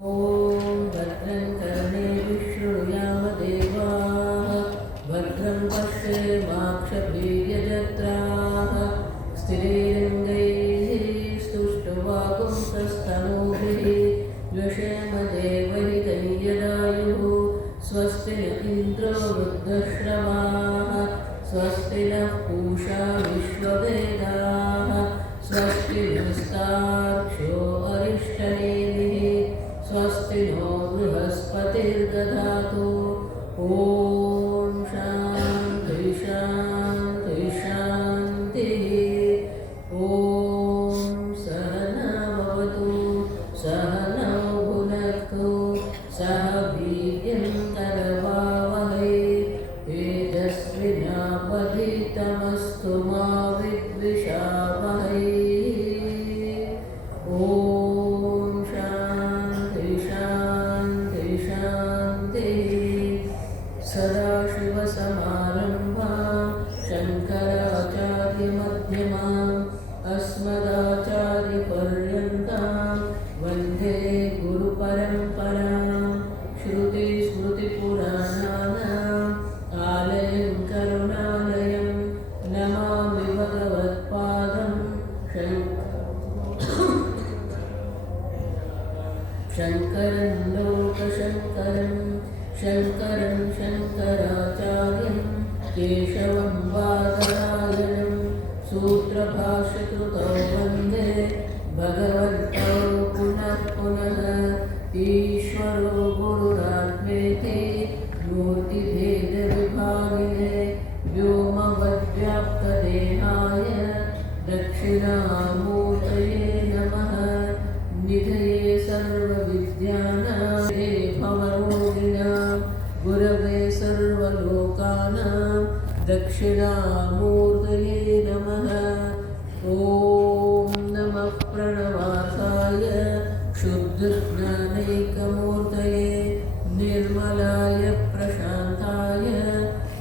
ॐ भद्रं कर्णेभिः शृणुयामदेवाः भद्रं पश्येमाक्षभिर्यजत्राः स्थिरैरङ्गैः स्तुष्टुवागुंसस्तनूभिः व्यशेमदेवहितं यदायुः स्वस्ति न इन्द्रो वृद्धश्रवाः स्वस्ति नः पूषा विश्ववेदाः स्वस्ति नस्तार्क्ष्यो अरिष्टनेमिः स्वस्ति नो बृहस्पतिर्दधातु ॐ शान्ति शान्ति शान्तिः ॐ सहना भवतु सहनौ भुनक्तु सह वीर्यं करवावहै तेजस्विनावधीतमस्तु मा विद्विषावहै ॐ सदाशिवसमारम्भां शङ्कराचार्यमध्यमाम् अस्मदाचार्यपर्यन्तां वन्दे गुरुपरम्परां श्रुतिस्मृतिपुराणानाम् आलयं करुणालयं नमामि भगवत्पादं शङ्करं लोकशङ्करं शङ्करं शङ्कराचार्यं केशवं बादरायणं सूत्रभाष्यकृतौ वन्दे भगवन्तौ पुनः पुनः ईश्वरो गुरुरात्मेति मूर्तिभेदविभागिने व्योमवद्व्याप्तदेहाय दक्षिणामूर्तये नमः निधये सर्वविद्यानां भवरोगिणां गुरवे सर्वलोकानां दक्षिणामूर्तये नमः ॐ नमः प्रणवासाय शुद्धज्ञानैकमूर्तये निर्मलाय प्रशान्ताय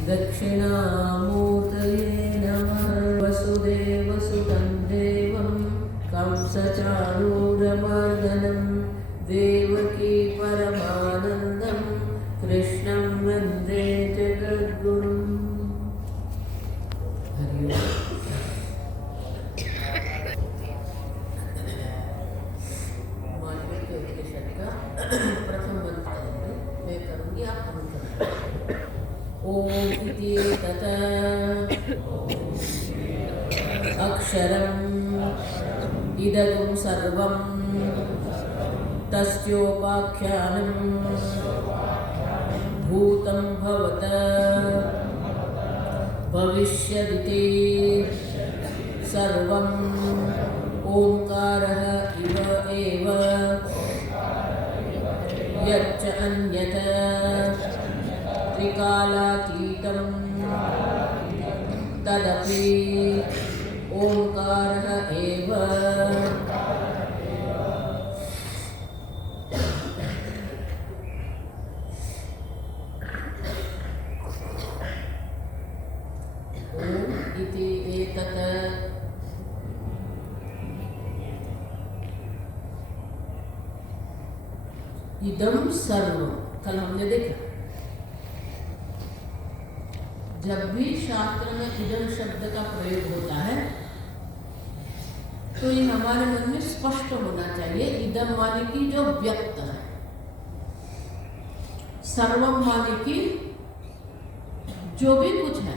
दक्षिणामूर्तये नमः वसुदेवसुतं देवं कंसचाणूरमर्दनं देवकी परमानन्दं कृष्णं वन्दे जगद्गुरुम्। हरि ओम। मालवीय के उपनिषद का प्रथम मंत्र मैं करूँगी, आप अनुसरण करें। ओम इति तत अक्षरम् इदगुं सर्वं तस्योपाख्यानं भूतं भवत भविष्यदिति सर्वं ओंकारः इव एव यच्च अन्यत् त्रिकालातीतं तदपि ओंकारः एव। ओम इति एतत् इदं सर्वं, कल हमने देखा जब भी शास्त्र में इदं शब्द का प्रयोग होता है तो ये हमारे मन में स्पष्ट होना चाहिए। इदम माने की जो व्यक्त है, सर्वम माने की जो भी कुछ है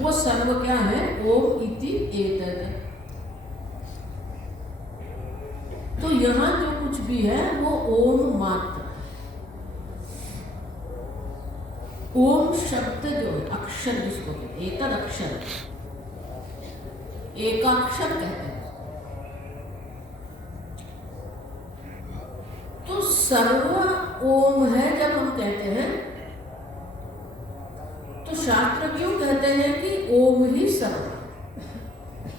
वो सर्व क्या है? ओम इति एतत्। तो यहाँ जो कुछ भी है वो ओम मात्र। ओम शब्द जो है, अक्षर जिसको कहते हैं, एतद अक्षर, एकाक्षर कहते हैं। तो सर्व ओम है जब हम कहते हैं तो शास्त्र क्यों कहते हैं कि ओम ही सर्व?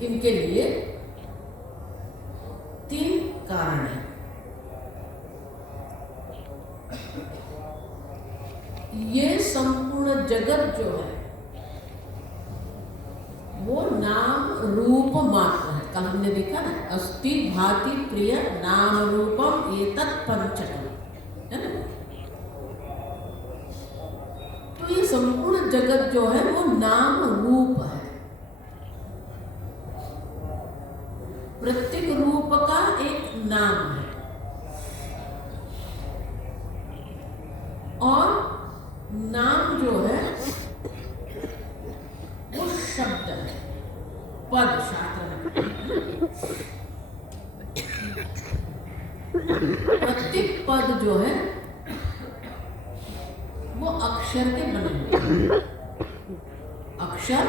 इनके लिए तीन कारण है। ये संपूर्ण जगत जो है वो नाम रूप मात्र है। कल हमने देखा ना, अस्ति भाति प्रिय नाम रूपम पंचकम, है ना। तो ये संपूर्ण जगत जो है वो नाम रूप है। प्रत्येक रूप का एक नाम है और नाम जो है वो शब्द है, पद शास्त्र में। प्रत्येक पद जो है वो अक्षर के बने हुए हैं, अक्षर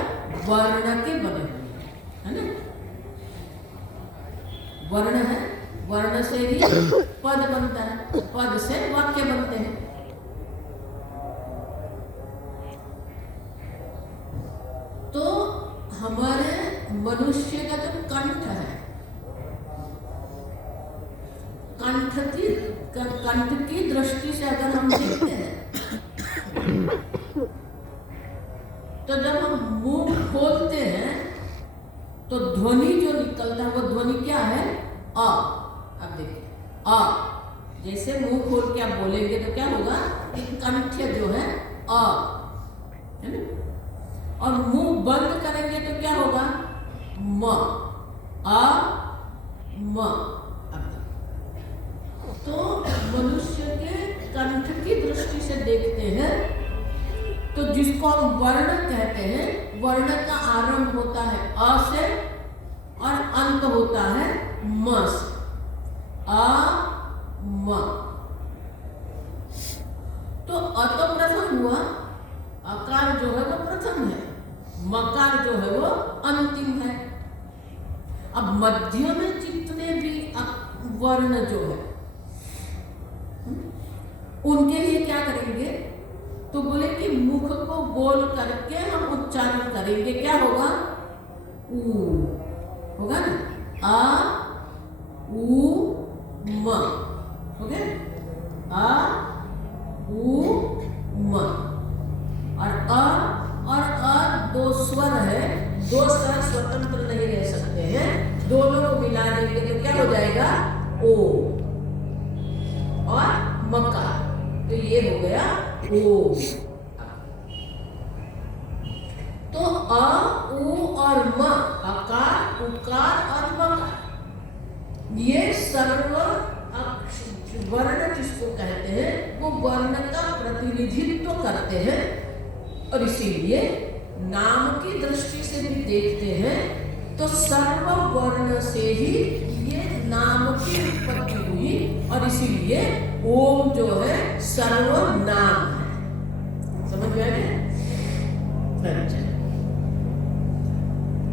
वर्ण के बने हुए हैं, है ना। वर्ण है, वर्ण से ही पद बनता है, पद से वाक्य बनते हैं। तो हमारे मनुष्य का जो कंठ है, कंठ की दृष्टि से अगर हम देखते हैं तो जब हम मुंह खोलते हैं तो ध्वनि जो निकलता है वो ध्वनि क्या है? अ। अब देखिए अ, जैसे मुंह खोल के आप बोलेंगे तो क्या होगा? एक कंठ जो है अ, है ना। और मुंह बंद करेंगे तो क्या होगा? म, अ, म। तो मनुष्य के कंठ की दृष्टि से देखते हैं तो जिसको हम वर्ण कहते हैं, वर्ण का आरंभ होता है अ से और अंत होता है म से। अ, म। तो अ तो प्रथम हुआ, अकार जो है वो प्रथम है, मकार जो है वो अंतिम है। अब मध्य में जितने भी वर्ण जो है उनके लिए क्या करेंगे? तो बोले कि मुख को गोल करके हम उच्चारण करेंगे, क्या होगा? ऊ होगा ना, आ ऊ म, हो गया? आ ऊ म। और अ दो स्वर है, दो स्वर स्वतंत्र नहीं रह सकते हैं, दोनों को मिला देंगे तो क्या हो जाएगा? ओ और मकार, तो ये हो गया ओ। तो अ, उ और म, अकार, उकार और मकार, ये सर्व वर्ण जिसको कहते हैं वो वर्ण का प्रतिनिधित्व करते हैं। और इसीलिए नाम की दृष्टि से भी देखते हैं तो सर्व वर्ण से ही ये नाम की उत्पत्ति हुई और इसीलिए ओम जो है सर्वनाम है। समझ में आ गया?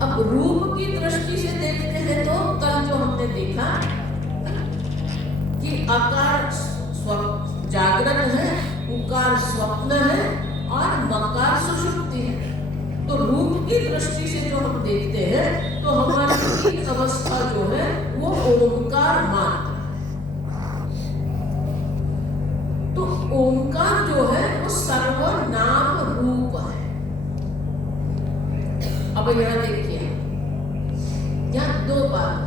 अब रूप की दृष्टि से देखते हैं तो कल जो हमने देखा कि आकार जागृत है, उकार स्वप्न है और मकार सुषुप्ति है। तो रूप की दृष्टि से जो हम देखते हैं तो हमारी अवस्था जो है वो ओंकार मात्र। तो ओंकार जो है वो सर्वनाम रूप है। अब यहां देखिए, यहां दो बात।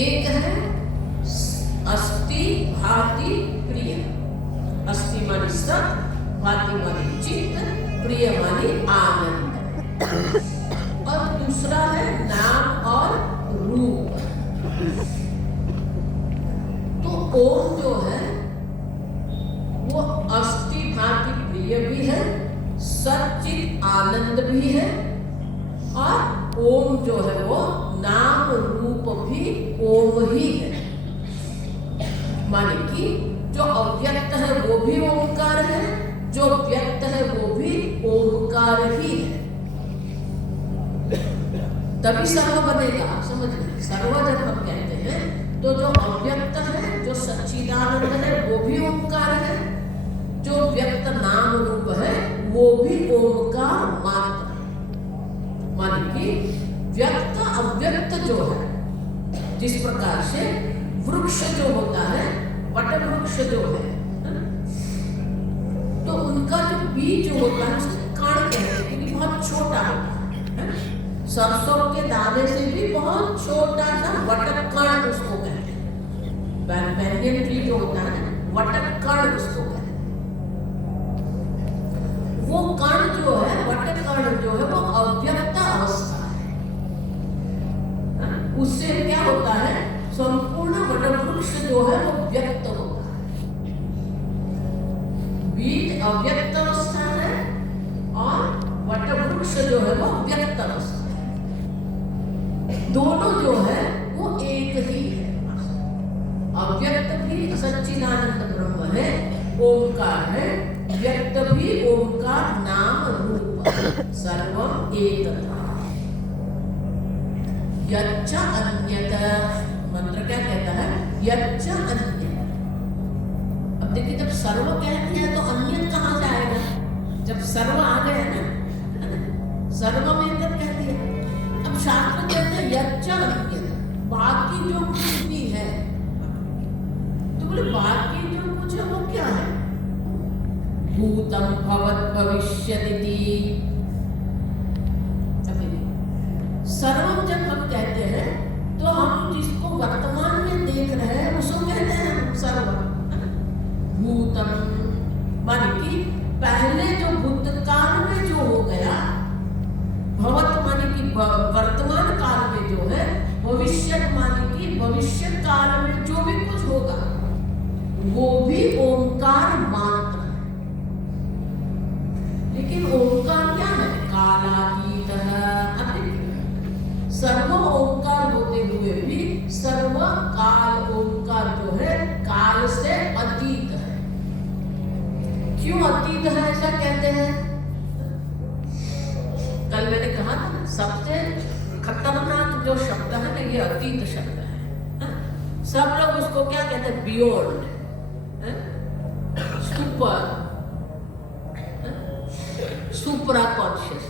एक है अस्ति भाति प्रिय, अस्ति मानी सत, भाति मानी चित्त, प्रिय मानी आनंद। और दूसरा है नाम और रूप। तो ओम जो है वो अस्ति भाति प्रिय भी है, सच्चित आनंद भी है और ओम जो है वो नाम रूप भी ओम ही है। माने कि जो अव्यक्त है वो भी ओंकार है, जो व्यक्त है वो भी ओंकार ही है। तभी सर्व बनेगा। आप समझ लीजिए, सर्व जब हम कहते हैं तो जो अव्यक्त है, जो सच्चिदानंद है वो भी ओंकार है व्यक्त नाम रूप है वो भी ओमकार मात्र है। माने कि व्यक्त अव्यक्त जो है, जिस प्रकार से वृक्ष जो होता है, वट वृक्ष जो है, तो उनका जो बीज जो होता है उसको कांड कहते हैं क्योंकि बहुत छोटा होता है। सरसों के दाने से भी बहुत छोटा सा वटक कांड उसको कहते हैं। बैंगन ट्री जो होता है वटक कांड उसको कहते हैं। वो कांड जो है, वटक कांड जो है वो अव्यक्त अवस्था है। उससे क्या होता है, संपूर्ण वट वृक्ष जो है वो व्यक्त होता है। बीज अव्यक्त अवस्था है और वट वृक्ष जो है वो व्यक्त अवस्था है। दोनों जो है वो एक ही है। अव्यक्त भी सच्चिदानंद ब्रह्म है, ओंकार है, व्यक्त भी ओंकार नाम रूप सर्वम एकता। यच्च अन्यत, मंत्र क्या कहता है, यच्च अन्यत। अब देखिए जब सर्व कह दिया तो अन्य कहां से आएगा? जब सर्व आ गया ना, सर्व में कह दिया। अब शास्त्र कहते हैं यच्च अन्यत, बाकी जो कुछ भी है, तो बोले बाकी जो कुछ है वो क्या है? भूतम भवत भविष्यति। सर्वम जब हम कहते हैं तो हम जिसको वर्तमान में देख रहे हैं उसको कहते हैं सर्व। भूतम माने कि पहले जो भूतकाल में जो हो गया, भवत माने कि वर्तमान काल में जो है, भविष्य माने कि भविष्य काल में जो भी कुछ होगा वो भी ओंकार मात्र है। लेकिन ओंकार क्या है? कालातीत है। सर्व ओंकार होते हुए भी सर्व काल ओंकार जो है काल से अतीत है। क्यों अतीत है ऐसा कहते हैं? कल मैंने कहा था सबसे खतरनाक जो शब्द है ना, ये अतीत शब्द है। सब लोग उसको क्या कहते हैं? Beyond, super, supra conscious.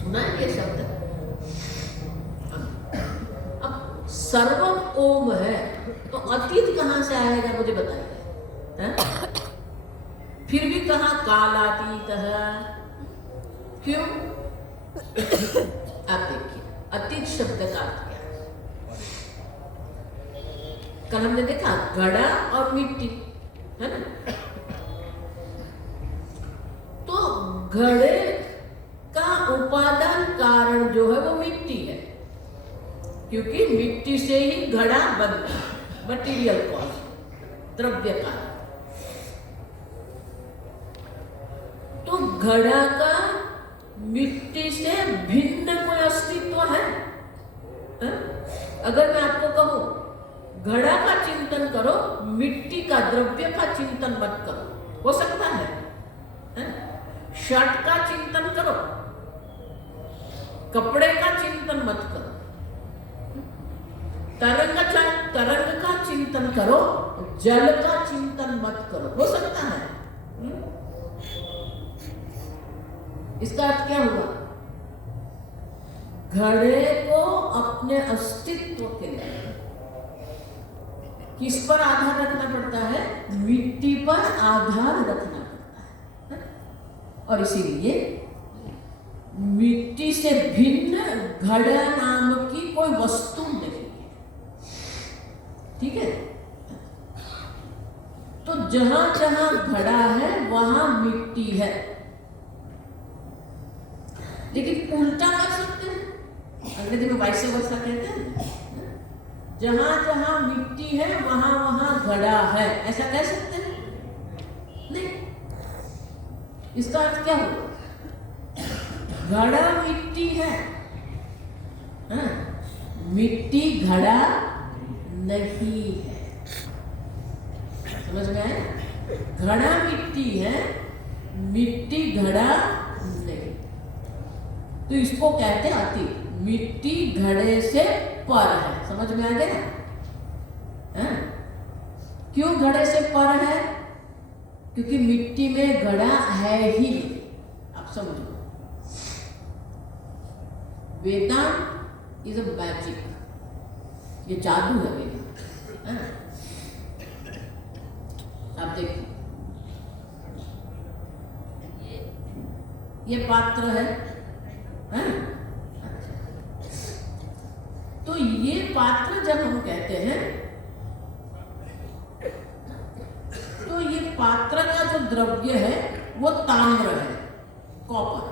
सुना है ये शब्द? अब सर्वम ओम है तो अतीत कहां से आएगा मुझे बताइए। फिर भी कहा कालातीत है, क्यों? आप देखिए अतीत शब्द का अर्थ क्या है। कल हमने देखा घड़ा और मिट्टी है ना, तो घड़े का उपादान कारण जो है वो मिट्टी है, क्योंकि मिट्टी से ही घड़ा बनता है। मटीरियल कॉज, द्रव्य कारण। तो घड़ा का मिट्टी से भिन्न कोई अस्तित्व है? अगर मैं आपको कहूं घड़ा का चिंतन करो, मिट्टी का द्रव्य का चिंतन मत करो, हो सकता है? शर्ट का चिंतन करो, कपड़े का चिंतन मत करो। तरंग का चिंतन करो, जल का चिंतन मत करो, हो सकता है? इसका अर्थ क्या हुआ? घड़े को अपने अस्तित्व के लिए किस पर आधार रखना पड़ता है? मिट्टी पर आधार रखना पड़ता है। और इसीलिए मिट्टी से भिन्न घड़ा नाम की कोई वस्तु नहीं है। ठीक है? तो जहां जहां घड़ा है वहां मिट्टी है। लेकिन उल्टा कर सकते हैं, अंग्रेजी में वाइस वर्सा कहते हैं, जहां जहां मिट्टी है वहां वहां घड़ा है, ऐसा कह सकते हैं? नहीं। इसका अर्थ क्या हुआ? घड़ा मिट्टी है, मिट्टी घड़ा नहीं है। समझ में आया? घड़ा मिट्टी है, मिट्टी घड़ा नहीं। तो इसको कहते हैं अतीत। मिट्टी घड़े से पर है। समझ में आ गया? क्यों घड़े से पर है? क्योंकि मिट्टी में गड़ा है ही। आप समझो, वेदांत इज अ मैजिक, ये जादू है वेदांत। आप देखिए, ये पात्र है, तो ये पात्र जब हम कहते हैं तो ये पात्र का जो द्रव्य है वो ताम्र है, कॉपर।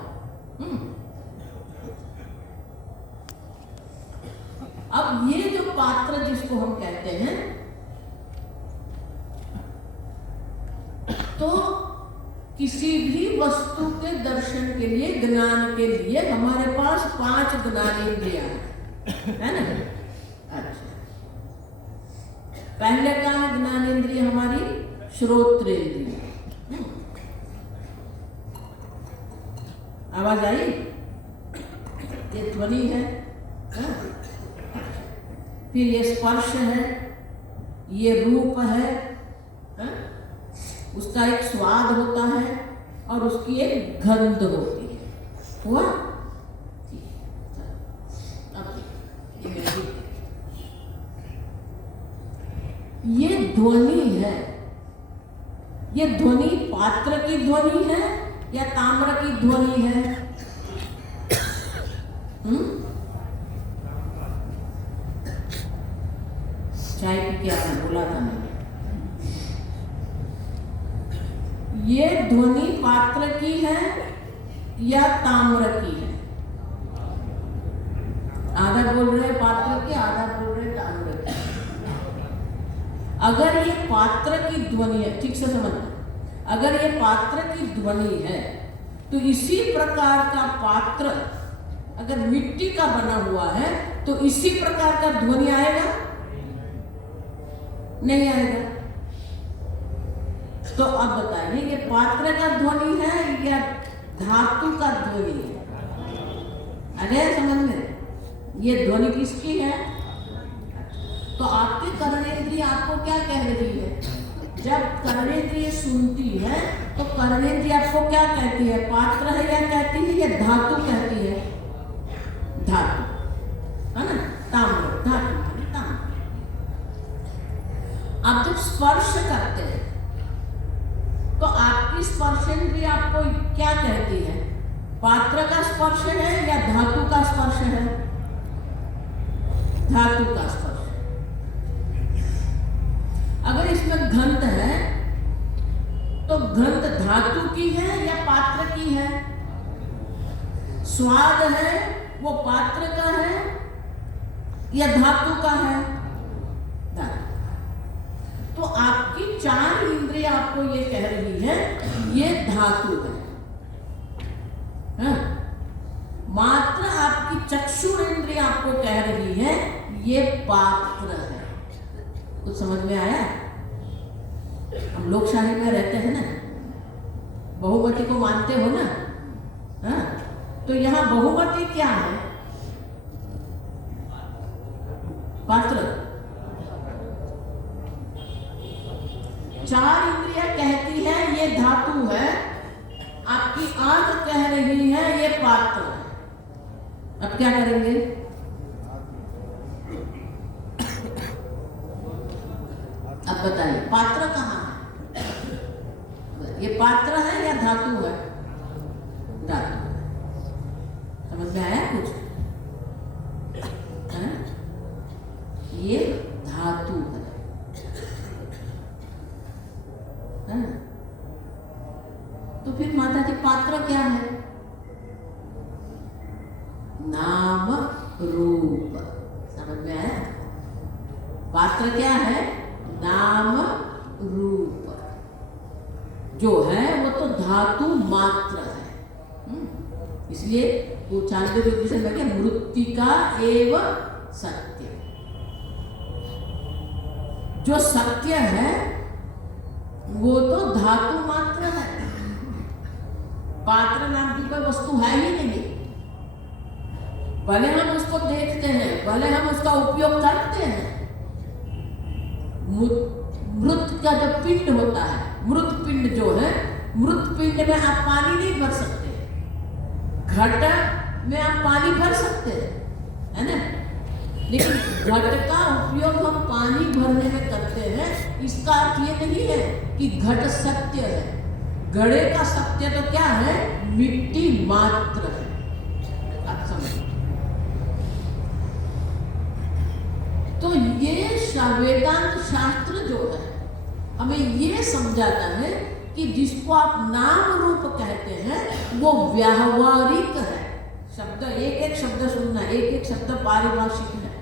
अब ये जो पात्र जिसको हम कहते हैं, तो किसी भी वस्तु के दर्शन के लिए, ज्ञान के लिए हमारे पास 5 ज्ञानेंद्रियां है ना। अच्छा, पहले का है ज्ञानेंद्रिय हमारी श्रोत्रेंद्रिय। आवाज आई? ये ध्वनि है। फिर ये स्पर्श है, ये रूप है, उसका एक स्वाद होता है और उसकी एक गंध होती है। हुआ? ये ध्वनि है। ये ध्वनि पात्र की ध्वनि है या ताम्र की ध्वनि है? चाय पी के आपने बोला था मैंने। ये ध्वनि पात्र की है या ताम्र की है? आधा बोल रहे पात्र की, आधा बोल रहे ताम्र की। अगर ये पात्र की ध्वनि है, ठीक से समझना, अगर ये पात्र की ध्वनि है तो इसी प्रकार का पात्र अगर मिट्टी का बना हुआ है तो इसी प्रकार का ध्वनि आएगा? नहीं आएगा। तो अब बताइए, ये पात्र का ध्वनि है या धातु का ध्वनि है? अरे समझ में, ये ध्वनि किसकी है? तो आपकी कर्णेंद्रिय आपको क्या कह रही है? जब कर्णेंद्रिय सुनती है तो कर्णेंद्रिय आपको क्या कहती है? पात्र है या कहती है या धातु कहती है? धातु है ना, ताम्र, धातु ताम्र। आप जब स्पर्श करते हैं तो आपकी स्पर्शेंद्रिय आपको क्या कहती है? पात्र का स्पर्श है या धातु का स्पर्श है? धातु का स्पर्श। अगर इसमें गंध है तो गंध धातु की है या पात्र की है? स्वाद है वो पात्र का है या धातु का है? धातु। तो आपकी 4 इंद्रिय आपको ये कह रही है ये धातु है। मात्र आपकी चक्षुर इंद्रिय आपको कह रही है ये पात्र है। कुछ समझ में आया? हम लोकशाही में रहते हैं ना, बहुमति को मानते हो ना? तो यहाँ बहुमति क्या है? पात्र। 4 इंद्रियां कहती है ये धातु है, आपकी आंख कह रही है ये पात्र है। अब क्या करेंगे? अब बताइए, पात्र कहाँ है? ये पात्र है या धातु है? धातु। समझ में आया कुछ? है? ये धातु है। तो फिर माता जी पात्र क्या है? नाम रूप। समझ में आया? पात्र क्या है? नाम रूप। जो है वो तो धातु मात्र है। इसलिए वो चांद्र विषय में क्या, मृत्तिका एव सत्य। जो सत्य है वो तो धातु मात्र है, पात्र नाम की कोई वस्तु है ही नहीं। भले हम उसको देखते हैं, भले हम उसका उपयोग करते हैं, मृत का जो पिंड होता है, मृत पिंड जो है, मृत पिंड में आप पानी नहीं भर सकते, घट में आप पानी भर सकते हैं, है ना, लेकिन घट का उपयोग हम पानी भरने में करते हैं। इसका अर्थ ये नहीं है कि घट सत्य है। घड़े का सत्य तो क्या है, मिट्टी मात्र है। आप समझो। तो ये वेदांत शास्त्र जो है हमें ये समझाता है कि जिसको आप नाम रूप कहते हैं वो व्यावहारिक है। शब्द एक एक शब्द सुनना, एक एक शब्द पारिभाषिक है।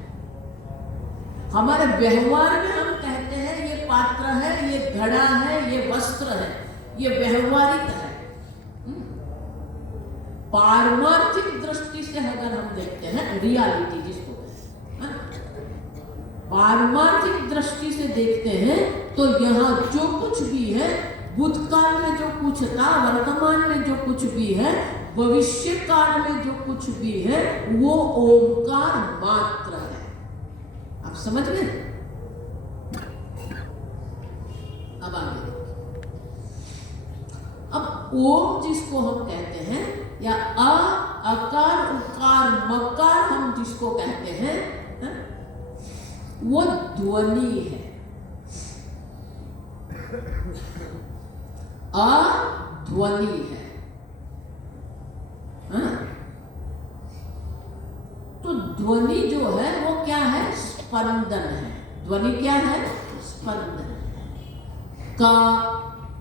हमारे व्यवहार में हम कहते हैं ये पात्र है, ये घड़ा है, ये वस्त्र है, ये व्यवहारिक है। पारमार्थिक दृष्टि से अगर हम देखते हैं, रियलिटी जिसको पारमार्थिक दृष्टि से देखते हैं, तो यहाँ जो कुछ भी है, भूतकाल में जो कुछ था, वर्तमान में जो कुछ भी है, भविष्य काल में जो कुछ भी है, वो ओंकार मात्र है। आप समझ गए? अब आगे, अब ओम जिसको हम कहते हैं, या अ, अकार, उकार, मकार हम जिसको कहते हैं, वो ध्वनि है। ध्वनि है। तो ध्वनि जो है वो क्या है, स्पंदन है। ध्वनि क्या है, स्पंदन है। का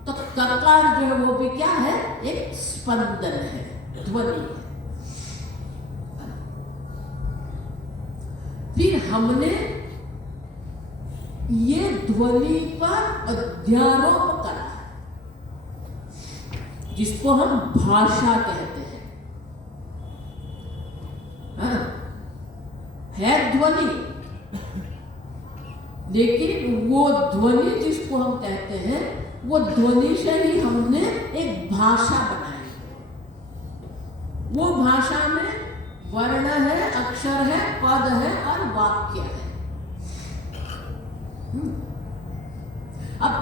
तो ककार जो है वो भी क्या है, एक स्पंदन है, ध्वनि है। फिर हमने ये ध्वनि पर अध्यारोप करा, जिसको हम भाषा कहते हैं। है ध्वनि, लेकिन वो ध्वनि जिसको हम कहते हैं, वो ध्वनि से ही हमने एक भाषा बनाई। वो भाषा में वर्ण है, अक्षर है, पद है और वाक्य है। अब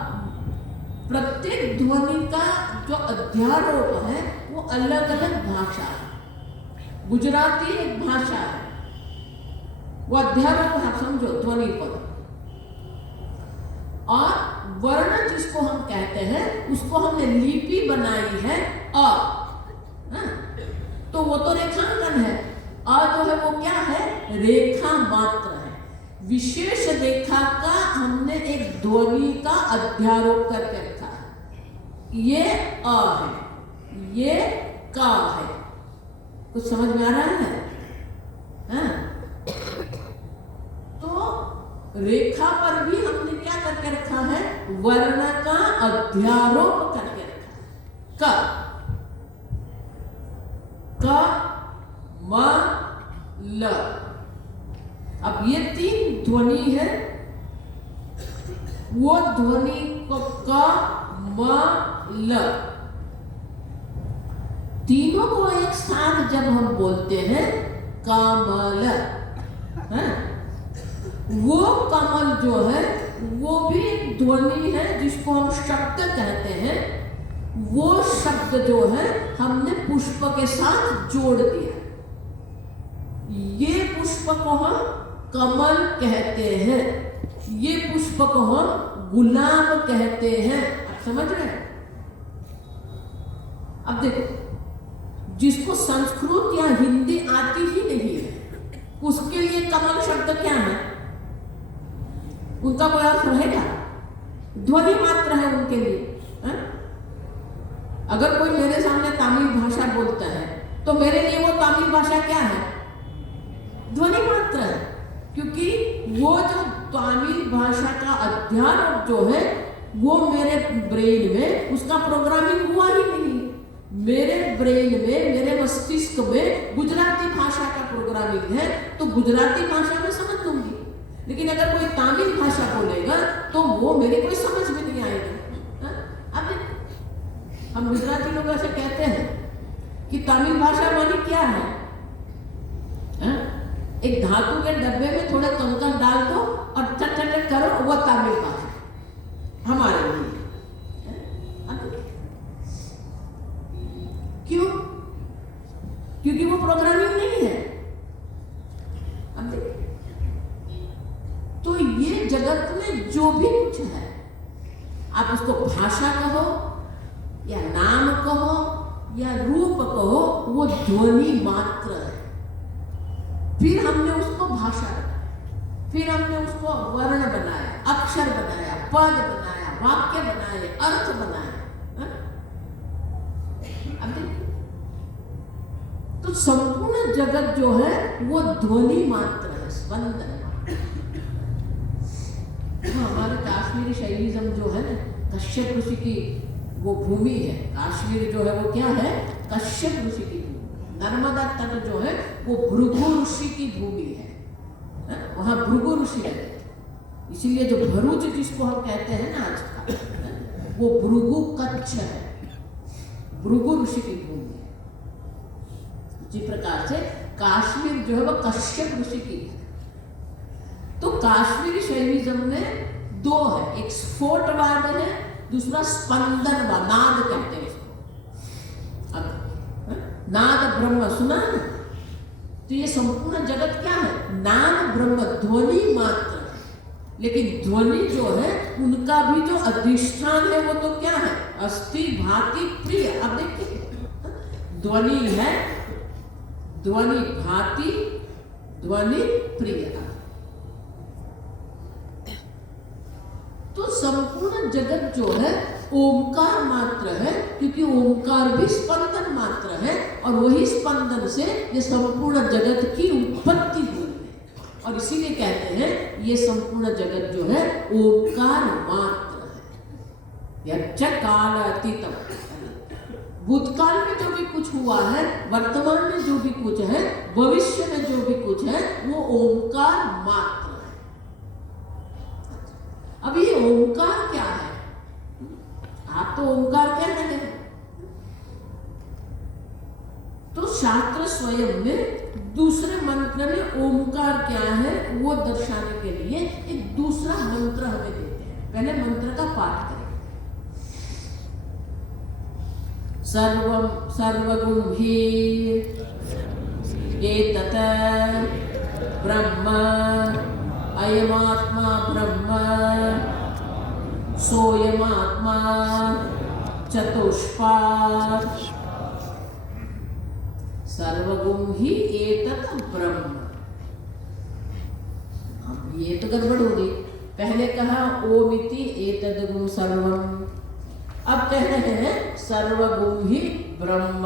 प्रत्येक ध्वनि का जो अध्यारोप है वो अलग अलग भाषा है। गुजराती एक भाषा है, वो अध्यारोप है, समझो, ध्वनि पद। और वर्ण जिसको हम कहते हैं, उसको हमने लिपि बनाई है अ, तो वो तो रेखांकन है। अ जो है वो क्या है, रेखा मात्र है। विशेष रेखा का हमने एक ध्वनि का अध्यारोप करके रखा है। ये अ है, ये का है। कुछ समझ में आ रहा है? तो रेखा पर भी हमने क्या करके रखा है, वर्ण का अध्यारोप करके रखा है। क, म, ल। अब ये तीन ध्वनि है। वो ध्वनि को क, म, ल, तीनों को एक साथ जब हम बोलते हैं कमल, वो कमल जो है वो भी एक ध्वनि है, जिसको हम शब्द कहते हैं। वो शब्द जो है हमने पुष्प के साथ जोड़ दिया। ये पुष्प को हम कमल कहते हैं, ये पुष्प को हम गुलाब कहते हैं। आप समझ रहे हैं? अब देखो, जिसको संस्कृत या हिंदी आती ही नहीं है, उसके लिए कमल शब्द क्या है? उनका कोई अर्थ रहेगा? ध्वनि मात्र है उनके लिए। अगर कोई मेरे सामने तमिल भाषा बोलता है, तो मेरे लिए वो तमिल भाषा क्या है? ध्वनि मात्र है, क्योंकि वो जो तमिल भाषा का अध्ययन जो है वो मेरे ब्रेन में उसका प्रोग्रामिंग हुआ ही नहीं। मेरे ब्रेन में, मेरे मस्तिष्क में गुजराती भाषा का प्रोग्रामिंग है, तो गुजराती भाषा में समझ लूंगी। लेकिन अगर कोई तमिल भाषा बोलेगा तो वो मेरे कोई समझ में नहीं आएगा। अब हम गुजराती लोग ऐसे कहते हैं कि तमिल भाषा मानी क्या है? एक धातु के डब्बे में थोड़े कंकड़ डाल दो और चट चट करो, वो तमिल भाषा हमारी। जो भी कुछ है, आप उसको भाषा कहो या नाम कहो या रूप कहो, वो ध्वनि मात्र है। फिर हमने उसको भाषा बनाया, फिर हमने उसको वर्ण बनाया, अक्षर बनाया, पद बनाया, वाक्य बनाए, अर्थ बनाए। अब देखिए, तो संपूर्ण जगत जो है वो ध्वनि मात्र है, स्पंदन। हमारे काश्मीरी शैविज्म जो है ना, कश्यप ऋषि की वो भूमि है। काश्मीर जो है वो क्या है? कश्यप ऋषि की भूमि। नर्मदा तट जो है वो भृगु ऋषि की भूमि है। वहां भृगु ऋषि रहते थे, इसीलिए जो भरूच जिसको हम कहते हैं ना आज का, वो भृगु कच्छ है, भृगु ऋषि की भूमि है। इसी प्रकार से काश्मीर जो है वो कश्यप ऋषि की है। तो काश्मीरी शैविज्म में दो है, एक स्फोटवाद है, दूसरा स्पंदनवाद, नाद कहते हैं इसको। अब नाद ब्रह्म सुना है, तो ये संपूर्ण जगत क्या है? नाद ब्रह्म, ध्वनि मात्र है। लेकिन ध्वनि जो है उनका भी जो अधिष्ठान है वो तो क्या है? अस्थि भाति प्रिय। अब देखिए, ध्वनि है, ध्वनि भाति, ध्वनि प्रिय। तो संपूर्ण जगत जो है ओंकार मात्र है, क्योंकि ओंकार भी स्पंदन मात्र है, और वही स्पंदन से ये संपूर्ण जगत की उत्पत्ति हुई है। और इसीलिए कहते हैं ये संपूर्ण जगत जो है ओंकार मात्र है। यच्च काल अतीतम, भूतकाल में जो भी कुछ हुआ है, वर्तमान में जो भी कुछ है, भविष्य में जो भी कुछ है, वो ओंकार मात्र। अब ये ओंकार क्या है? आप तो ओंकार कह रहे हैं, तो शास्त्र स्वयं में दूसरे मंत्र में ओंकार क्या है वो दर्शाने के लिए एक दूसरा मंत्र हमें देते हैं। पहले मंत्र का पाठ करें। सर्वं सर्वगुं हि एतत् ब्रह्म अयमात्मा ब्रह्म सोयमात्मा चतुष्पाद सर्वगुं हि एतत् ब्रह्म। अब ये तो गड़बड़ हो गई। पहले कहा ओमिति एतद्गुं सर्वम, अब कह रहे हैं सर्वगुं हि ब्रह्म।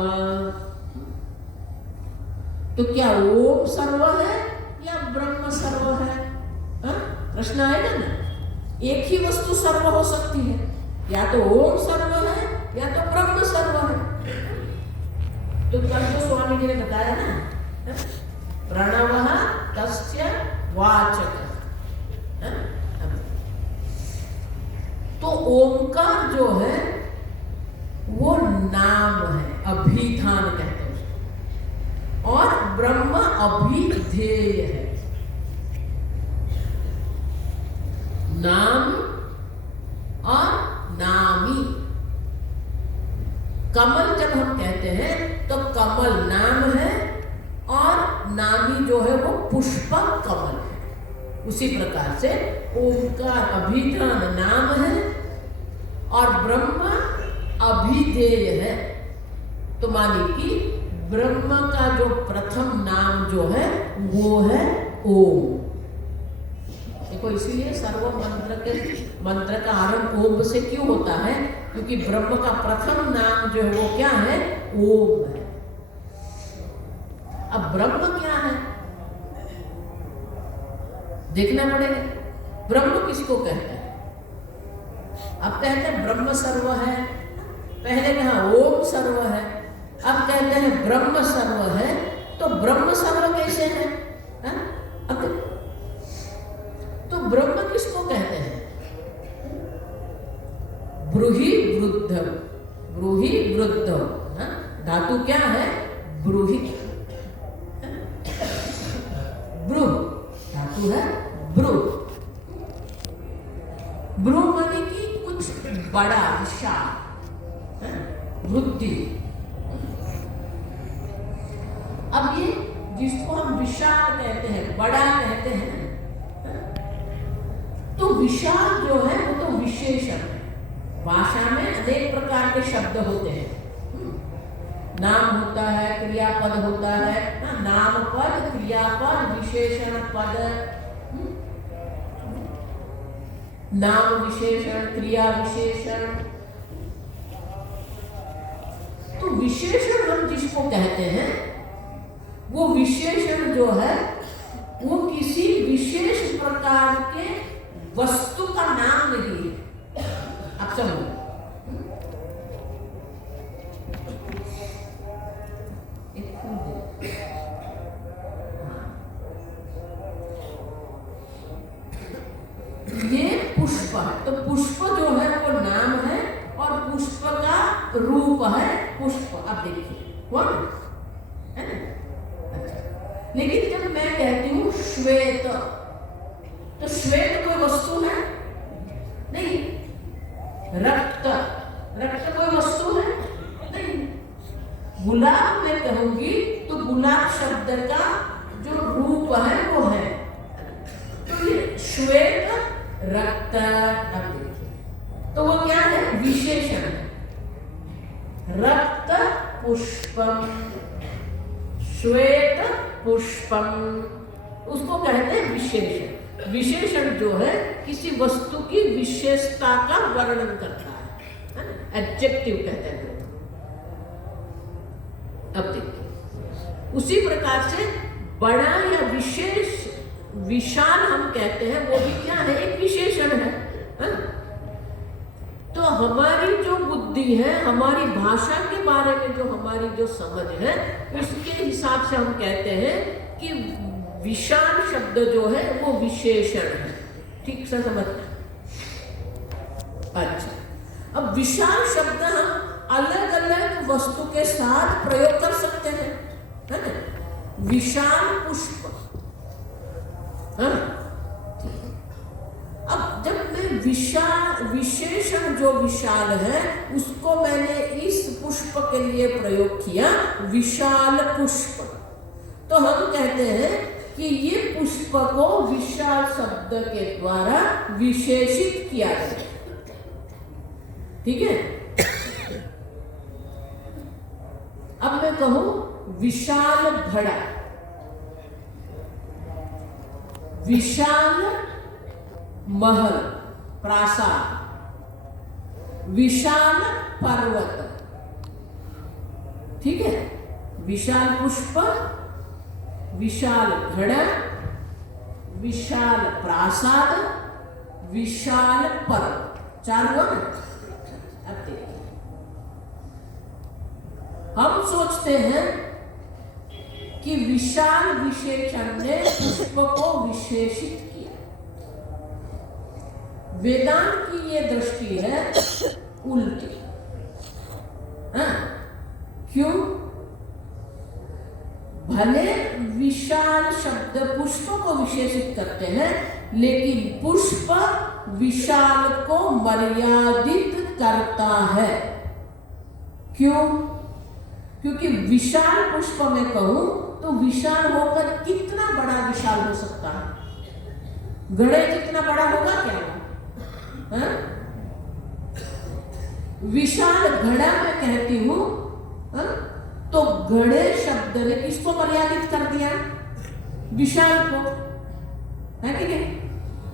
तो क्या ओम सर्व है या ब्रह्म सर्व है? प्रश्न आएगा ना। एक ही वस्तु सर्व हो सकती है, या तो ओम सर्व है या तो ब्रह्म सर्व है। तो कल जो स्वामी जी ने बताया ना, प्रणवः तस्य वाचकः। तो ओंकार जो है वो नाम है, अभिधान कहते हैं उसको, और ब्रह्म अभिधेय है। नाम और नामी। कमल जब हम कहते हैं तो कमल नाम है, और नामी जो है वो पुष्पक कमल है। उसी प्रकार से ओंकार अभिधान नाम है और ब्रह्म अभिधेय है। तो मानिए कि ब्रह्म का जो प्रथम नाम जो है वो है ओम। देखो, इसीलिए सर्व मंत्र का आरंभ ओम से क्यों होता है? क्योंकि ब्रह्म का प्रथम नाम जो है वो क्या है? ओम है। अब ब्रह्म क्या है देखना पड़ेगा। ब्रह्म किसको कहते हैं? अब कहते हैं ब्रह्म सर्व है, पहले कहा ओम सर्व है, अब कहते हैं ब्रह्म सर्व है। तो ब्रह्म सर्व कैसे है? अब तो ब्रह्म किसको कहते हैं? ब्रूहि वृद्धम, ब्रूहि वृद्धम। धातु क्या है? ब्रूहि। ब्रूह धातु है ब्रूह। ब्रूह माने कि कुछ बड़ा, विशाल, वृद्धि। अब ये जिसको हम विशाल कहते हैं, बड़ा कहते हैं, तो विशाल जो है वो तो विशेषण है। भाषा में अनेक प्रकार के शब्द होते हैं। नाम होता है, क्रियापद होता है, नाम पद, क्रियापद, विशेषण पद, नाम विशेषण, क्रिया विशेषण। तो विशेषण हम जिसको कहते हैं वो विशेषण जो है वो किसी विशेष प्रकार के वस्तु का नाम नहीं है। आप समझो, ये पुष्प है, तो पुष्प जो है वो नाम है और पुष्प का रूप है पुष्प। अब देखिए हुआ है ना? अच्छा, लेकिन जब मैं कहती हूँ श्वेत, तो श्वेत कोई वस्तु है नहीं। रक्त, रक्त कोई वस्तु है नहीं। गुलाब मैं कहूंगी तो गुलाब शब्द का जो रूप है वो है। तो ये श्वेत, रक्त, अब देखिए तो वो क्या है? विशेषण है। रक्त पुष्पम, श्वेत पुष्पम, उसको कहते हैं विशेषण। विशेषण जो है किसी वस्तु की विशेषता का वर्णन करता है ना? एडजेक्टिव कहते हैं। अब देखिए उसी प्रकार से बड़ा या विशेष, विशाल हम कहते हैं, वो भी क्या है? एक विशेषण है। तो हमारी जो बुद्धि है, हमारी भाषा के बारे में जो हमारी जो समझ है, उसके हिसाब से हम कहते हैं कि विशाल शब्द जो है वो विशेषण है। ठीक से समझते हैं? अच्छा, अब विशाल शब्द हम अलग अलग वस्तु के साथ प्रयोग कर सकते हैं, है ना? विशाल पुष्प, हाँ? अब जब मैं विशाल, विशेषण जो विशाल है उसको मैंने इस पुष्प के लिए प्रयोग किया, विशाल पुष्प, तो हम कहते हैं कि ये पुष्प को विशाल शब्द के द्वारा विशेषित किया गया। ठीक है? अब मैं कहूं विशाल घड़ा, विशाल महल, प्रासाद, विशाल पर्वत। ठीक है? विशाल पुष्प, विशाल घड़ा, विशाल प्रासाद, विशाल पर्वत, चार हुआ ना? अब देखिए हम सोचते हैं कि विशाल विशेषण ने पुष्प को विशेषित किया। वेदांत की ये दृष्टि है उल्टी। हाँ? क्यों? भले विशाल शब्द पुष्प को विशेषित करते हैं, लेकिन पुष्प विशाल को मर्यादित करता है। क्यों? क्योंकि विशाल पुष्प में कहूं तो विशाल होकर कितना बड़ा विशाल हो सकता है? घड़े जितना बड़ा होगा क्या? हाँ? विशाल घड़ा मैं कहती हूं, हाँ? तो घड़े शब्द ने किसको मर्यादित कर दिया? विशाल को, है कि नहीं?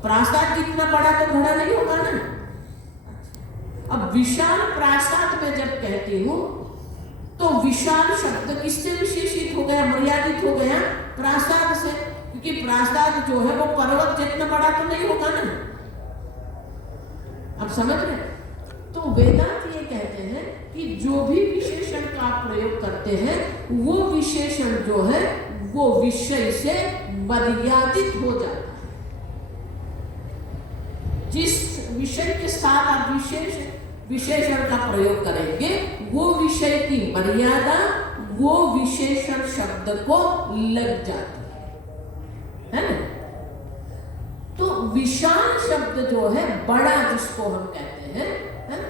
प्रासाद जितना बड़ा तो घड़ा नहीं होगा ना। अब विशाल प्रासाद में जब कहती हूं तो विशाल शब्द किससे विशेषित हो गया, मर्यादित हो गया? प्रासाद से, क्योंकि प्रासाद जो है वो पर्वत जितना बड़ा तो नहीं होगा ना। अब समझ रहे? तो वेदांत ये कहते हैं कि जो भी विशेषण का आप प्रयोग करते हैं वो विशेषण जो है वो विषय से मर्यादित हो जाता है। जिस विषय के साथ आप विशेषण का प्रयोग करेंगे वो विषय की मर्यादा वो विशेषण शब्द को लग जाती है ना? तो विशाल शब्द जो है, बड़ा जिसको हम कहते हैं, है ना?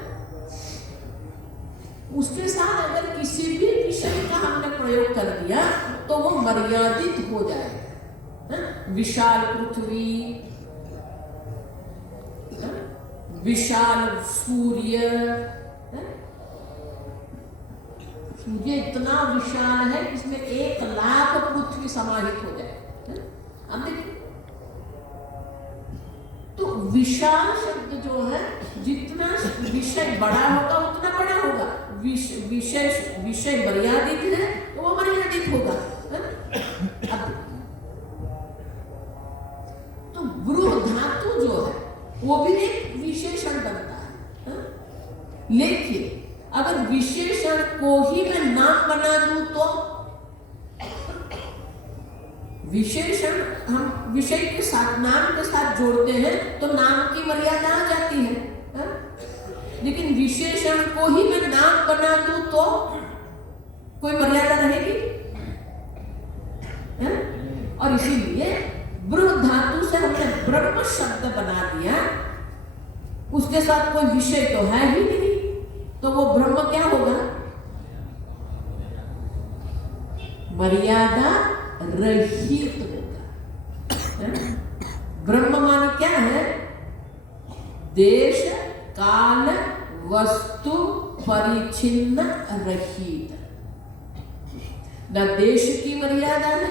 उसके साथ अगर किसी भी विषय का हमने प्रयोग कर दिया तो वो मर्यादित हो जाएगा। विशाल पृथ्वी, विशाल सूर्य, सूर्य इतना विशाल है कि इसमें 1,00,000 पृथ्वी समाहित हो जाए। अब देखिए, तो विशाल शब्द जो है, जितना विषय बड़ा होगा उतना बड़ा होगा, विषय मर्यादित है तो वो मर्यादित होगा। तो ब्रूह धातु जो है वो भी एक विशेषण बनता है। लेकिन अगर विशेषण को ही मैं नाम बना दूं तो विशेषण हम विषय के साथ नाम के साथ जोड़ते हैं तो नाम की मर्यादा आ जाती है। लेकिन विशेषण को ही मैं नाम बना दूं तो कोई मर्यादा रहेगी? और इसीलिए ब्रूह धातु से हमने ब्रह्म शब्द बना दिया, उसके साथ कोई विषय तो है ही नहीं, तो वो ब्रह्म क्या होगा? मर्यादा रहित होगा। ब्रह्म माने क्या है? देश काल वस्तु परिचिन्न रहित। न देश की मर्यादा है,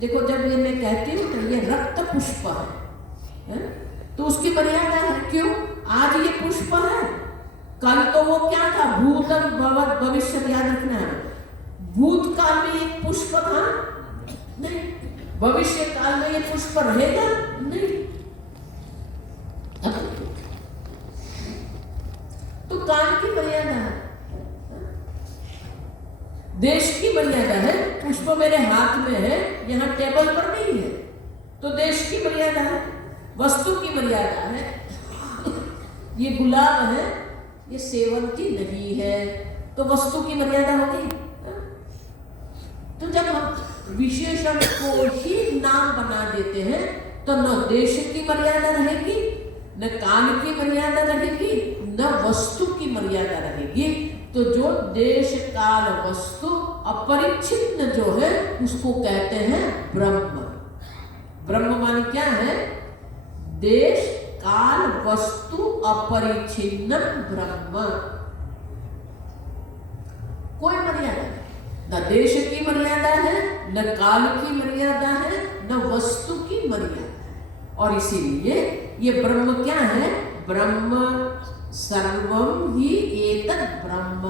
देखो जब ये मैं कहती हूँ तो ये रक्त पुष्प है, तो उसकी मर्यादा है। क्यों? आज ये पुष्प है, कल तो वो क्या था? भूतम भवत भविष्य, याद रखना है। भूतकाल में एक पुष्प था नहीं, भविष्य काल में ये पुष्प रहेगा नहीं। तो काल की मर्यादा है, देश की मर्यादा है। पुष्प मेरे हाथ में है, यहाँ टेबल पर नहीं है, तो देश की मर्यादा है। वस्तु की मर्यादा है, ये गुलाब है, ये सेवंती नहीं है, तो वस्तु की मर्यादा हो गई। तो जब हम विशेषण को ही नाम बना देते हैं तो न देश की मर्यादा रहेगी, न काल की मर्यादा रहेगी, न वस्तु की मर्यादा रहेगी। तो जो देश काल वस्तु अपरिच्छिन्न जो है उसको कहते हैं ब्रह्म। ब्रह्म माने क्या है? देश काल वस्तु अपरिच्छिन्न ब्रह्म। कोई मर्यादा नहीं, न देश की मर्यादा है, न काल की मर्यादा है, न वस्तु की मर्यादा है। और इसीलिए ये ब्रह्म क्या है? ब्रह्म सर्वम ही एतत् ब्रह्म।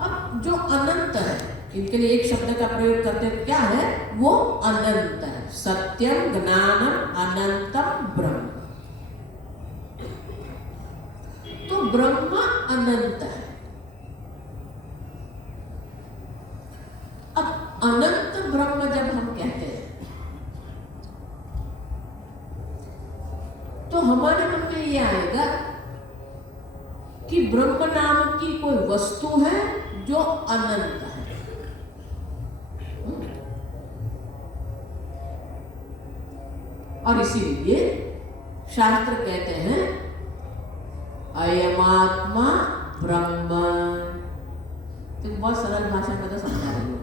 अब जो अनंत है, इनके लिए एक शब्द का प्रयोग करते हैं, क्या है वो? अनंत है। सत्यम ज्ञानम अनंतम ब्रह्म। तो ब्रह्म अनंत है। अब अनंत ब्रह्म जब हम कहते हैं तो हमारे मन में यह आएगा कि ब्रह्म नाम की कोई वस्तु है जो अनंत है। और इसीलिए शास्त्र कहते हैं अयमात्मा ब्रह्म। तो बहुत सरल भाषा में तो समझा रही हूँ।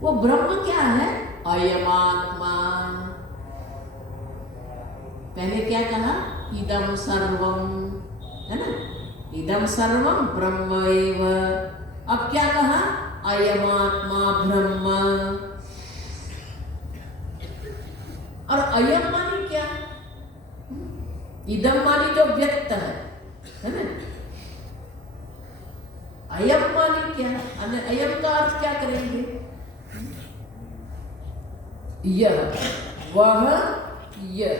वो ब्रह्म क्या है? अयमात्मा। पहले क्या कहा? इदम सर्वम, है ना? इदम सर्वम ब्रह्म एव। अब क्या कहा? अयमात्मा ब्रह्म। और अयम मानी क्या? इदम मानी जो व्यक्त है ना? अयम मानी क्या? अयम का अर्थ क्या करेंगे? यह, वह, यह,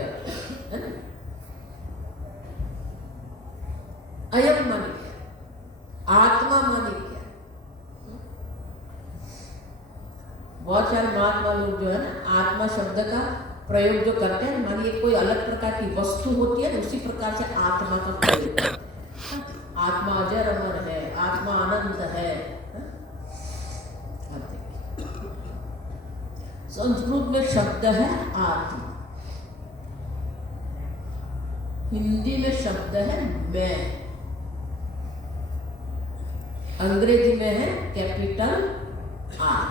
है ना? अयम मानी क्या? आत्मा मानी क्या? बहुत सारे महात्मा लोग जो है ना आत्मा शब्द का प्रयोग जो करते हैं, मानिए कोई अलग प्रकार की वस्तु होती है, उसी प्रकार से आत्मा का प्रयोग। आत्मा अजर अमर है, आत्मा आनंद है। संस्कृत में शब्द है आत्मा, हिंदी में शब्द है मैं, अंग्रेजी में है कैपिटल आर।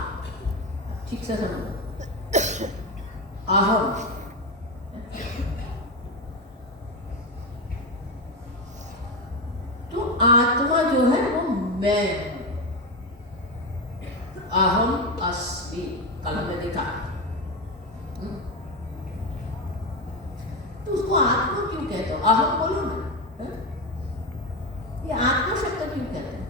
ठीक से समझो। अहम आत्मा जो है वो मैं हूं, अहम अस्मि, कलम में लिखा। तो उसको आत्मा क्यों कहते हो? अहम बोलो ना, है? ये आत्मा शब्द क्यों कहते हैं?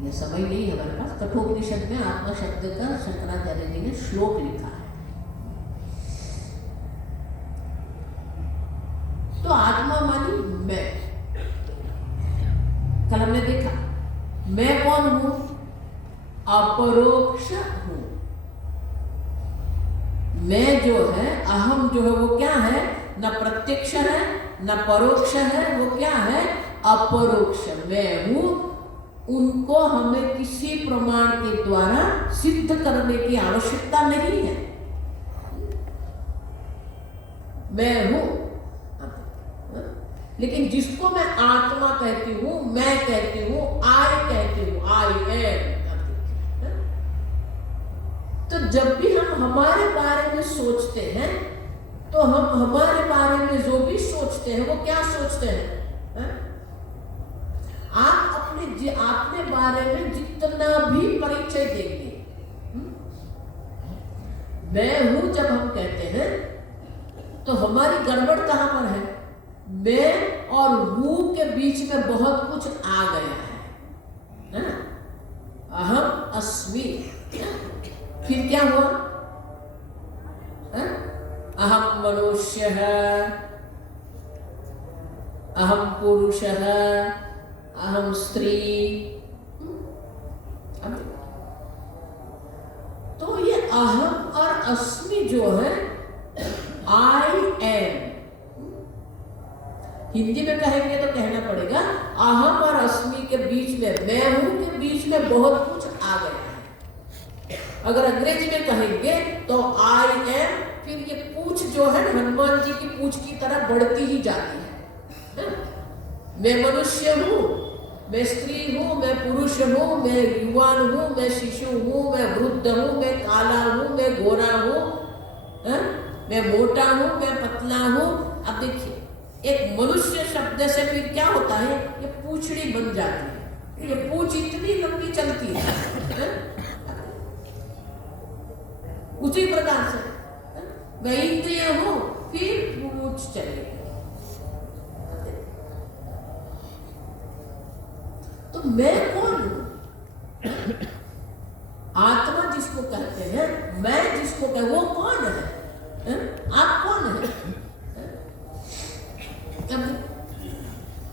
ये समझ नहीं है हमारे पास। कठोपनिषद में आत्मा शब्द का शंकराचार्य जी ने श्लोक लिखा है। तो आत्मा मानी मैं, कल हमने देखा मैं कौन हूं? अपरोक्ष हूं। मैं जो है, अहम जो है वो क्या है? न प्रत्यक्ष है न परोक्ष है, वो क्या है? अपरोक्ष मैं हूं। उनको हमें किसी प्रमाण के द्वारा सिद्ध करने की आवश्यकता नहीं है। मैं हूं। लेकिन जिसको मैं आत्मा कहती हूं, मैं कहती हूं, आई कहती हूं, आई एम। तो जब भी हम हमारे बारे में सोचते हैं तो हम हमारे बारे में जो भी सोचते हैं वो क्या सोचते हैं? आप अपने बारे में जितना भी परिचय देंगे, मैं हूं जब हम कहते हैं तो हमारी गड़बड़ कहां पर है? मैं और हूं के बीच में बहुत कुछ आ गया है। अहम अस्मि, फिर क्या हुआ? अहम मनुष्य है, अहम पुरुष है, अहम स्त्री। तो ये अहम और अस्मि जो है, आई एम, हिंदी में कहेंगे तो कहना पड़ेगा अहम और अस्मि के बीच में, मैं हूं के बीच में बहुत कुछ आ गया है। अगर अंग्रेजी में कहेंगे तो आई एम, फिर ये पूछ जो है हनुमान जी की पूछ की तरह बढ़ती ही जाती है। मैं मनुष्य हूं, मैं स्त्री हूं, मैं पुरुष हूं, मैं युवान हूं, मैं शिशु हूं, मैं वृद्ध हूं, मैं काला हूं, मैं गोरा हूं, मैं मोटा हूं, मैं पतला हूं। अब देखिए, एक मनुष्य शब्द से फिर क्या होता है? ये पूंछड़ी बन जाती है। ये पूंछ इतनी लंबी चलती है। उसी प्रकार से मैं इंद्रिय हूं, फिर पूंछ चलेगी। तो मैं कौन हूं? आत्मा जिसको कहते हैं, मैं जिसको कहते हैं, वो कौन है? आप कौन है?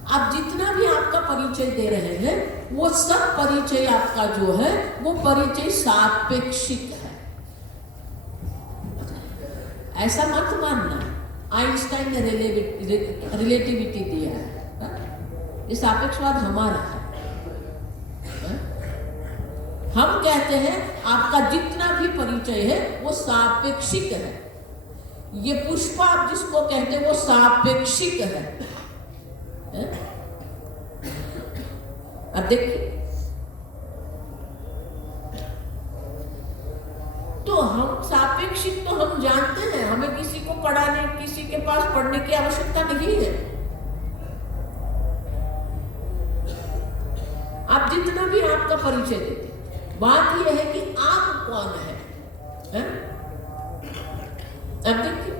आप जितना भी आपका परिचय दे रहे हैं, वो सब परिचय आपका जो है वो परिचय सापेक्षिक है। ऐसा मत मानना आइंस्टाइन ने रिलेटिविटी दिया है। ये सापेक्षवाद हमारा है। हम कहते हैं आपका जितना भी परिचय है वो सापेक्षिक है। ये पुष्पा आप जिसको कहते हैं वो सापेक्षिक है। अब देखिए, तो हम सापेक्षिक तो हम जानते हैं, हमें किसी को पढ़ाने, किसी के पास पढ़ने की आवश्यकता नहीं है। आप जितना भी आपका परिचय देते, बात यह है कि आप कौन है? अब देखिए,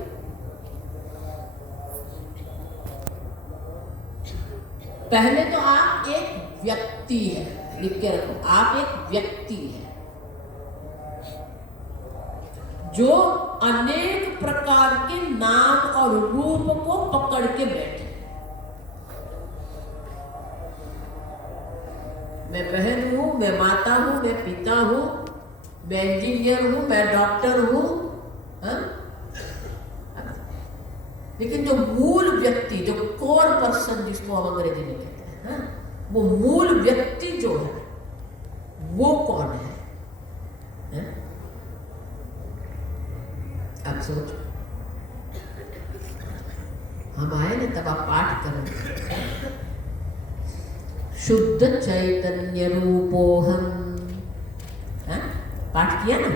पहले तो आप एक व्यक्ति है, लिख के रखो, आप एक व्यक्ति है जो अनेक प्रकार के नाम और रूप को पकड़ के बैठे। मैं बहन हूं, मैं माता हूं, मैं पिता हूं, मैं इंजीनियर हूं, मैं डॉक्टर हूं। लेकिन जो मूल व्यक्ति, जो कोर पर्सन जिसको हम अंग्रेजी में कहते हैं, वो मूल व्यक्ति जो है वो कौन है? अब सोचो, हम आए ना तब आप पाठ करेंगे, शुद्ध चैतन्य रूपोहम। पाठ किया ना?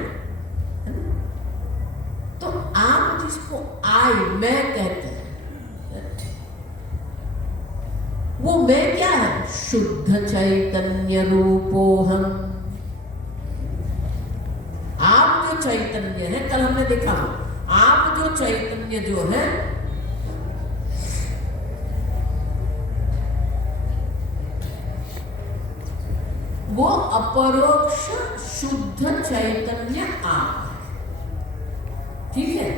तो आप जिसको आई, मैं कहते हैं। वो मैं क्या है? शुद्ध चैतन्य रूपोहम। आप जो चैतन्य है, कल हमने देखा, आप जो चैतन्य जो है वो अपरोक्ष शुद्ध चैतन्य आप है। ठीक है,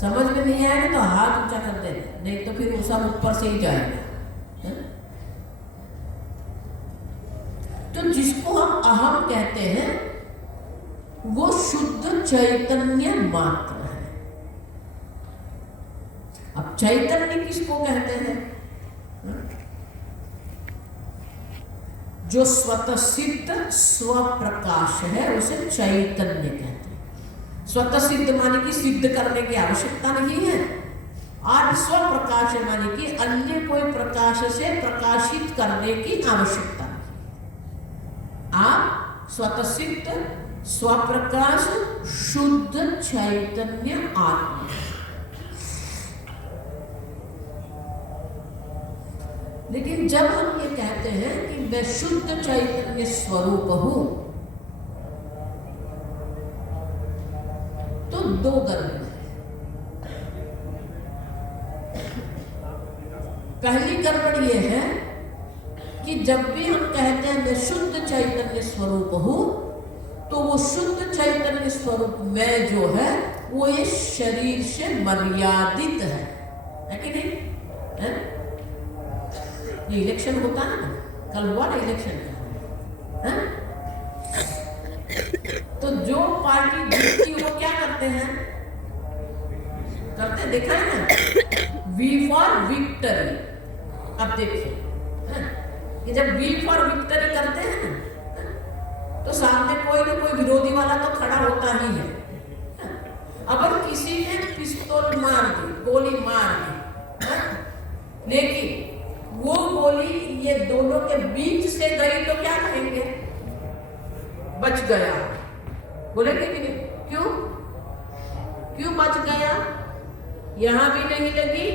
समझ में नहीं आएगा तो हाथ ऊंचा कर देना, नहीं तो फिर वो सब ऊपर से ही जाएगा। तो जिसको हम अहम कहते हैं वो शुद्ध चैतन्य मात्र है। अब चैतन्य किसको कहते हैं? जो स्वतः सिद्ध स्वप्रकाश है उसे चैतन्य कहते हैं। स्वतः सिद्ध माने कि सिद्ध करने की आवश्यकता नहीं है, और स्वप्रकाश माने कि अन्य कोई प्रकाश से प्रकाशित करने की आवश्यकता नहीं। आप स्वतः सिद्ध स्वप्रकाश शुद्ध चैतन्य आत्मा। लेकिन जब हम ये कहते हैं कि मैं शुद्ध चैतन्य स्वरूप हूं, तो दो गड़बड़ है। पहली गड़बड़ ये है कि जब भी हम कहते हैं मैं शुद्ध चैतन्य स्वरूप हूं, तो वो शुद्ध चैतन्य स्वरूप मैं जो है वो ये शरीर से मर्यादित है कि नहीं है? ये इलेक्शन होता है ना, कल हुआ ना इलेक्शन है? तो जो पार्टी जीतती वो क्या करते हैं? करते देखा है ना, वी फॉर विक्टरी। अब देखिए कि जब वी फॉर विक्टरी करते हैं ना, तो सामने कोई ना कोई विरोधी वाला तो खड़ा होता ही है। अगर किसी ने पिस्तौल मार दी, गोली मार दी, लेकिन वो गोली ये दोनों के बीच से गई तो क्या कहेंगे? बच गया, बोलेंगे कि नहीं? क्यों बच गया? यहां भी नहीं लगी,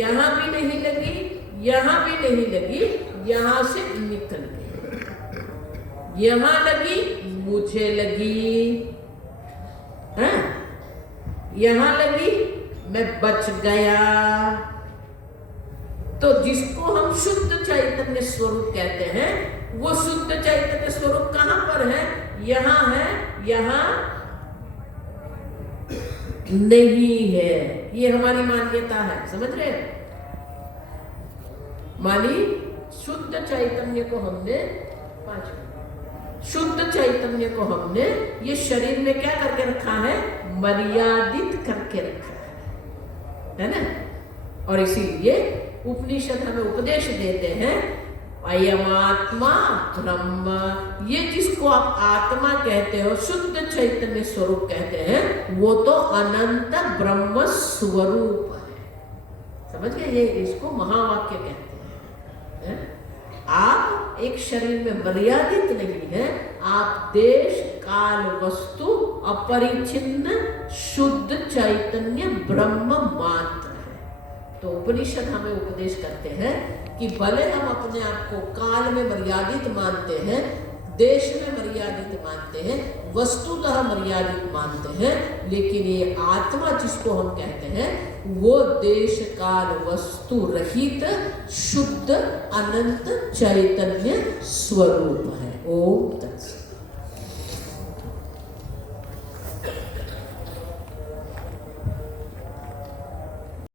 यहां भी नहीं लगी, यहां भी नहीं लगी, यहां से निकल गई, यहां लगी, मुझे लगी, है? यहां लगी, मैं बच गया। तो जिसको हम शुद्ध चैतन्य स्वरूप कहते हैं, वो शुद्ध चैतन्य स्वरूप कहां पर है? यहां है, यहां नहीं है। ये हमारी मान्यता है, समझ रहे? मानी शुद्ध चैतन्य को हमने शुद्ध चैतन्य को हमने ये शरीर में क्या करके रखा है? मर्यादित करके रखा है ना? और इसीलिए उपनिषद हमें उपदेश देते हैं, अयमात्मा ब्रह्म। ये जिसको आप आत्मा कहते हो, शुद्ध चैतन्य स्वरूप कहते हैं, वो तो अनंत ब्रह्म स्वरूप है। समझ गए? ये इसको महावाक्य कहते हैं। आप एक शरीर में मर्यादित नहीं है, आप देश काल वस्तु अपरिचिन्न शुद्ध चैतन्य ब्रह्म मात्र है। तो उपनिषद हमें उपदेश करते हैं कि भले हम अपने आप को काल में मर्यादित मानते हैं, देश में मर्यादित मानते हैं, वस्तुतः मर्यादित मानते हैं, लेकिन ये आत्मा जिसको हम कहते हैं वो देश काल वस्तु रहित शुद्ध अनंत चैतन्य स्वरूप है। ओम तत्सत।